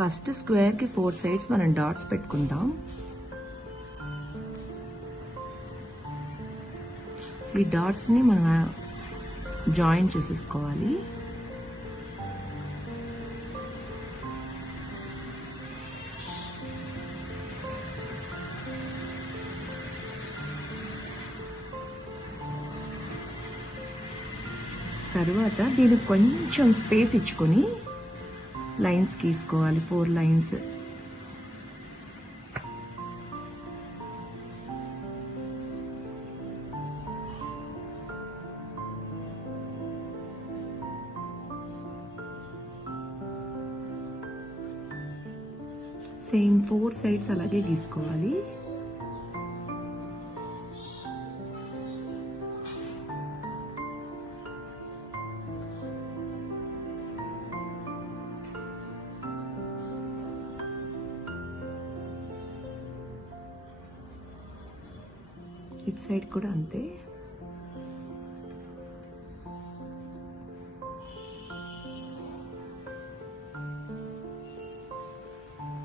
First square కి 4 sides మనం dots పెట్టుకుంటాం. ఈ డాట్స్ ని మనం జాయిన్ చేసేసుకోవాలి. తర్వాత దీనికి కొంచెం స్పేస్ ఇచ్చుకొని లైన్స్ గీసుకోవాలి. 4 లైన్స్. సేమ్ 4 సైడ్స్ అలాగే గీసుకోవాలి. ఇటు సైడ్ కూడా అంతే.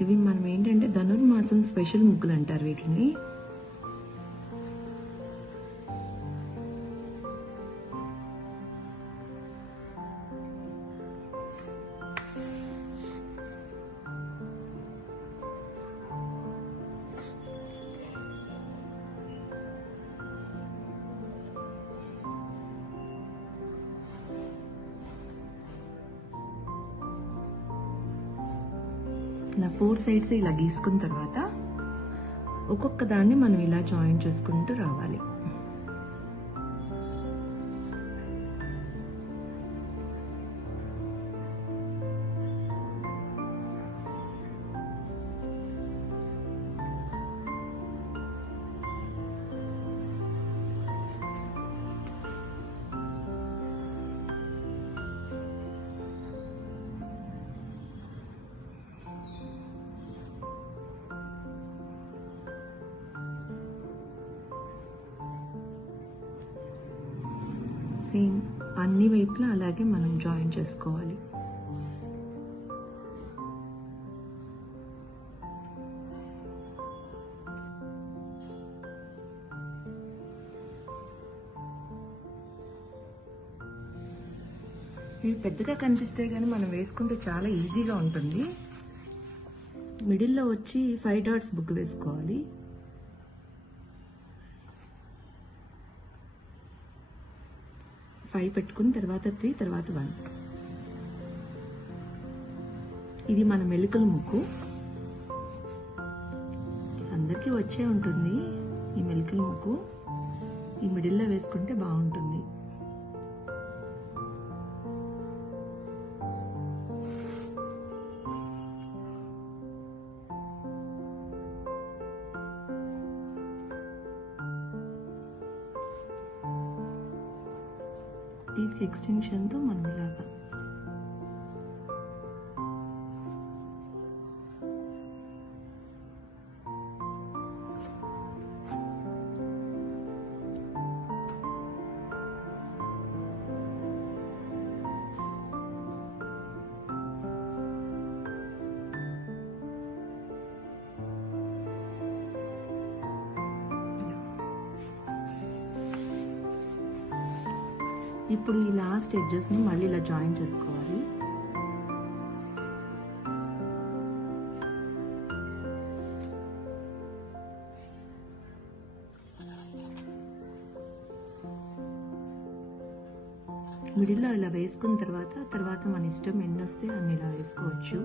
ఇవి మనం ఏంటంటే ధనుర్మాసం స్పెషల్ ముగ్గులు అంటారు వీటిని. ఇలా 4 సైడ్స్ ఇలా గీసుకున్న తర్వాత ఒక్కొక్క దాన్ని మనం ఇలా జాయిన్ చేసుకుంటూ రావాలి. సేమ్ అన్ని వైపులా అలాగే మనం జాయిన్ చేసుకోవాలి. ఇవి పెద్దగా కనిపిస్తే కానీ మనం వేసుకుంటే చాలా ఈజీగా ఉంటుంది. మిడిల్లో వచ్చి 5 డాట్స్ బుక్ వేసుకోవాలి. ఫైవ్ పెట్టుకుని తర్వాత 3, తర్వాత 1. ఇది మన మెలికల ముగ్గు. అందరికీ వచ్చే ఉంటుంది ఈ మెలికల ముగ్గు. ఈ మిడిల్లో వేసుకుంటే బాగుంటుంది. దీనికి ఎక్స్టెన్షన్తో మనం ఇలాగా ఇప్పుడు ఈ లాస్ట్ ఎడ్జెస్ ని మళ్ళీ ఇలా జాయిన్ చేసుకోవాలి. మిడిల్లో ఇలా వేసుకున్న తర్వాత మన ఇష్టం ఎన్ని వస్తే అన్ని ఇలా వేసుకోవచ్చు.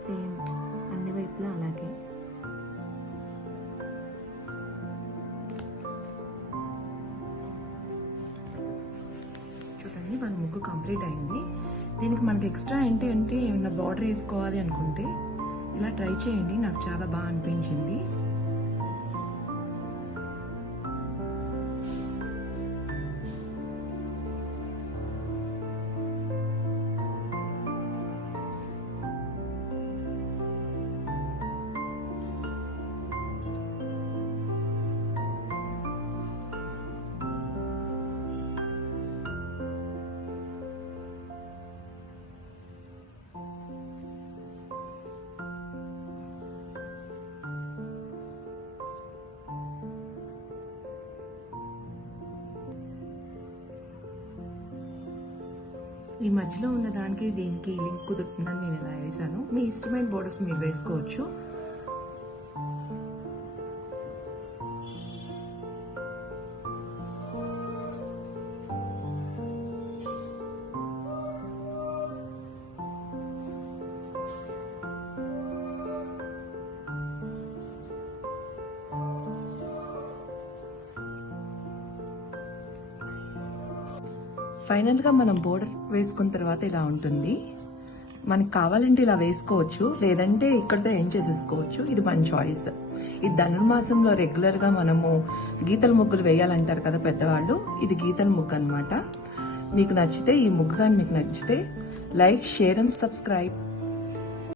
సేమ్ అన్ని వైపులా అలాగే. చూడండి మన ముగ్గు కంప్లీట్ అయింది. దీనికి మనకి ఎక్స్ట్రా అంటే ఏమన్నా బార్డర్ వేసుకోవాలి అనుకుంటే ఇలా ట్రై చేయండి. నాకు చాలా బాగా అనిపించింది. ఈ మధ్యలో ఉన్న దానికి దీనికి లింక్ కుదురుతుందని నేను ఇలా వేసాను. మీ ఇష్టమైన బోర్డర్స్ మీరు వేసుకోవచ్చు. ఫైనల్గా మనం బోర్డర్ వేసుకున్న తర్వాత ఇలా ఉంటుంది. మనకి కావాలంటే ఇలా వేసుకోవచ్చు, లేదంటే ఇక్కడితో ఎండ్ చేసేసుకోవచ్చు. ఇది మన చాయిస్. ఈ ధనుర్మాసంలో రెగ్యులర్గా మనము గీతల ముగ్గులు వేయాలంటారు కదా పెద్దవాళ్ళు, ఇది గీతల ముగ్గు అనమాట. మీకు నచ్చితే ఈ ముగ్గు కానీ మీకు నచ్చితే లైక్, షేర్ అండ్ సబ్స్క్రైబ్.